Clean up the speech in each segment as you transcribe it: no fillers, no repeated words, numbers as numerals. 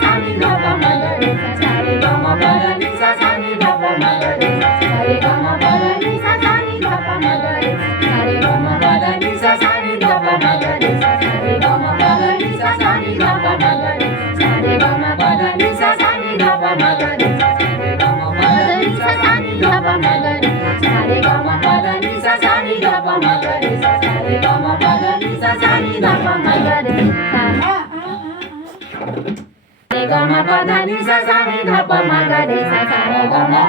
sa ni da pa ma ga re sa sa re ga ma pa da ni sa sa ni da pa ma ga re sa sa re ga ma pa da ni sa sa ni da pa ma ga re sa re ga ma pa da ni sa sa ni da pa ma ga re sa sa re ga ma pa da ni sa sa ni da pa ma ga re sa re ga ma pa da ni sa sa ni da pa ma ga re sa re ga ma pa da ni sa sa ni da pa ma ga re sa re ga ma pa da ni sa sa ni da pa ma ga re sa re ga ma pa da ni sa sa ni da pa ma ga re sa re ga ma pa da ni sa sa ni da pa ma ga re sa re ga ma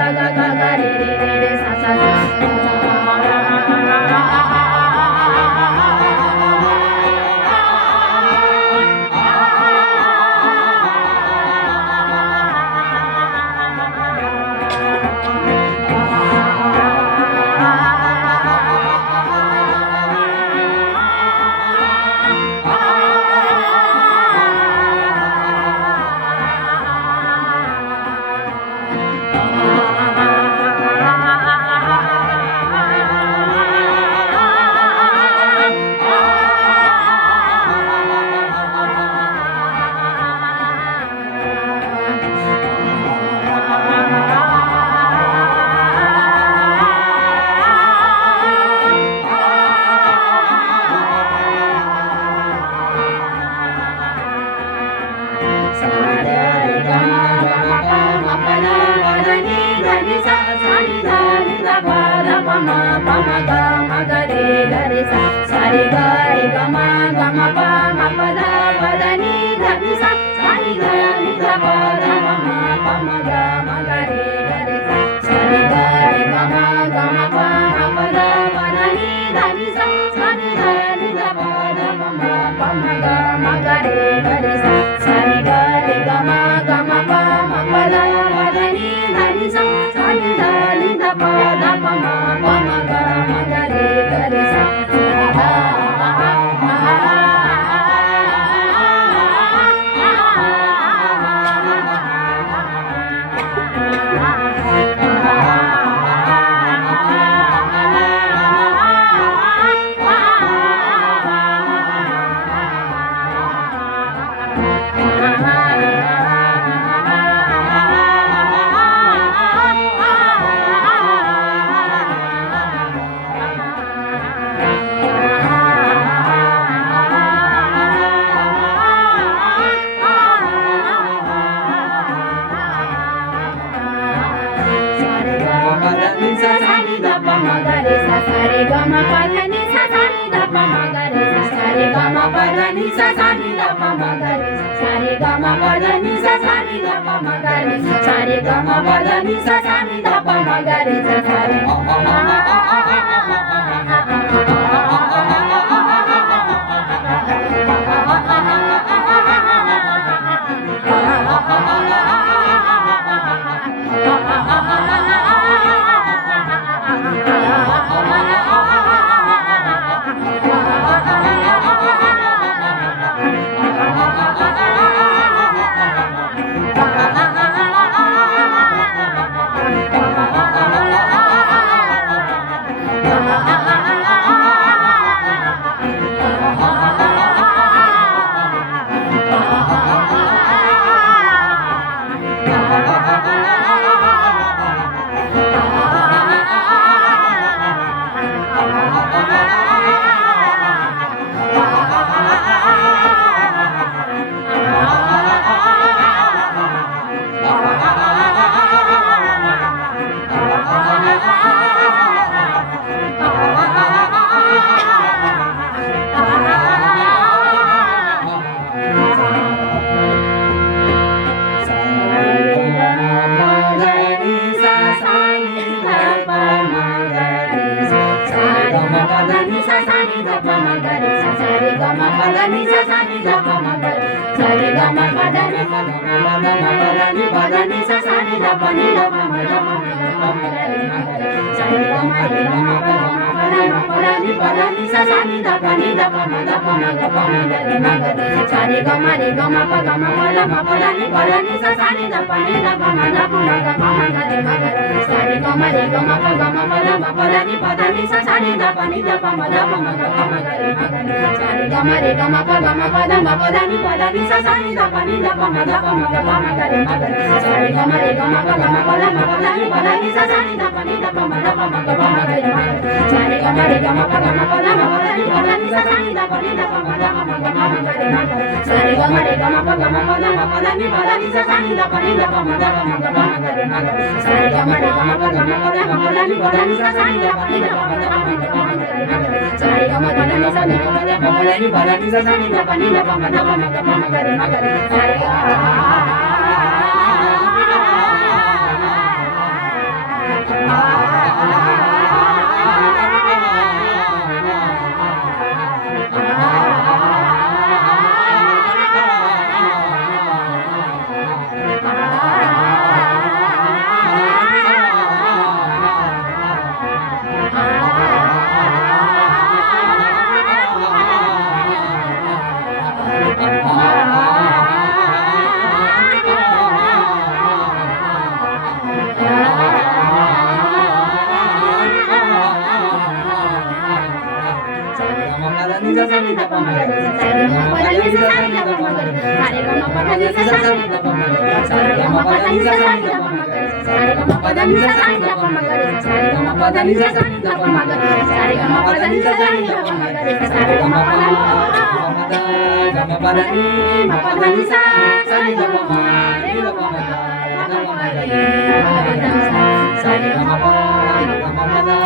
ga ga ga re re re sa sa sa ग म ग रे ग रे सा सा रे ग ग म प ध प ध नि ध नि सा सा नि ध नि ध प ध म ग म ग रे ग रे सा सा रे ग ग म प ध प ध नि ध नि सा सा नि ध नि ध प ध म ग म ग रे ग रे सा सा रे ग ग म प ध प ध नि ध नि सा सा नि ध नि ध प ध म ग म ग रे ग रे सा ग म प ध नि सा सा नि ध प म ग रे सा रे ग म प ध नि सा सा नि ध प म ग रे सा रे ग म प ध नि सा सा नि ध प म ग रे सा रे ग म प ध नि सा सा नि ध प म ग रे सा रे sa re ga ma pa ma ga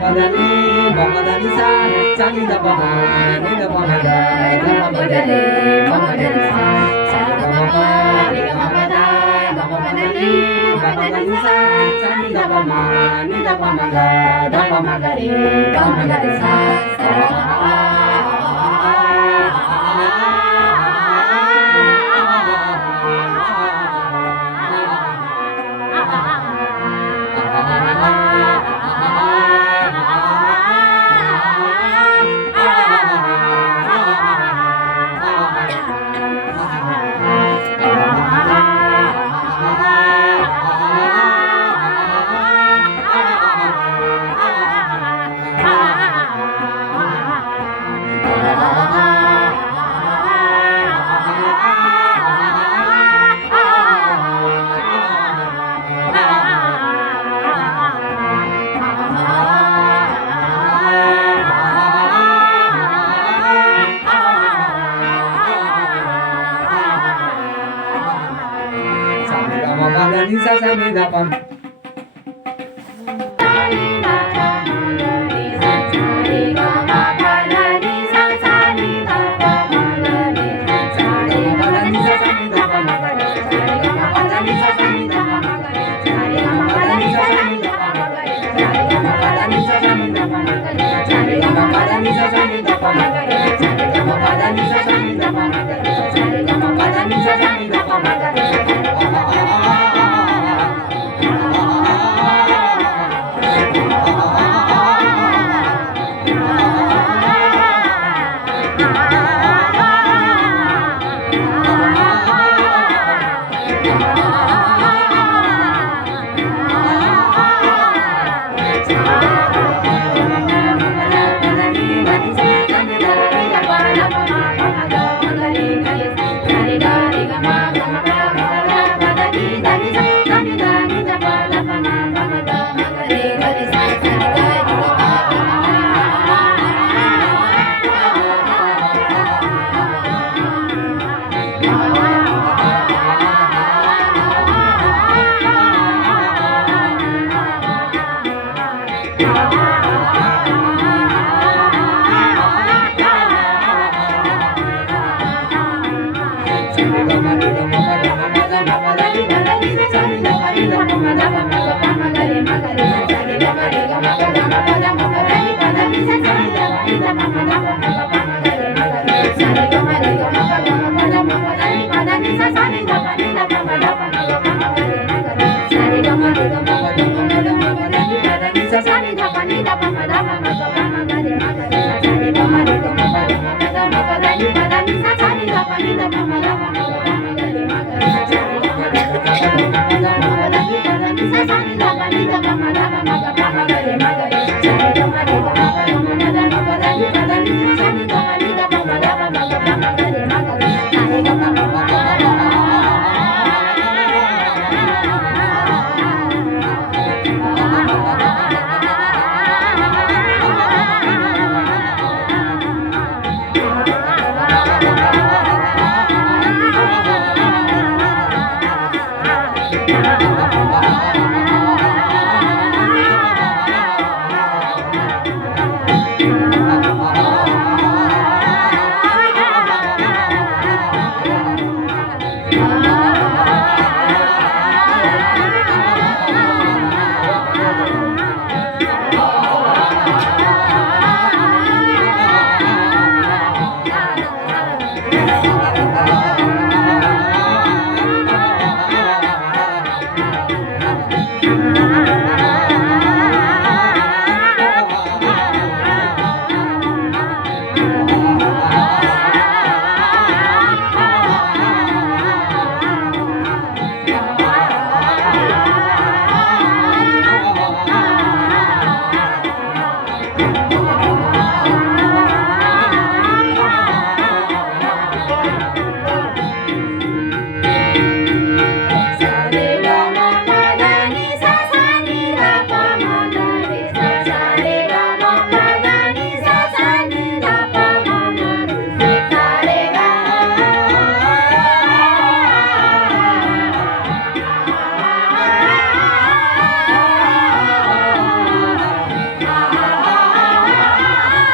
pa da ni sa sa ni da pa ma ga pa da ni sa re ga ma pa da ga ma pa da ni sa sa ni da pa ma ga pa ma ga re sa sa re ga ma ni sa sa ni da pa sa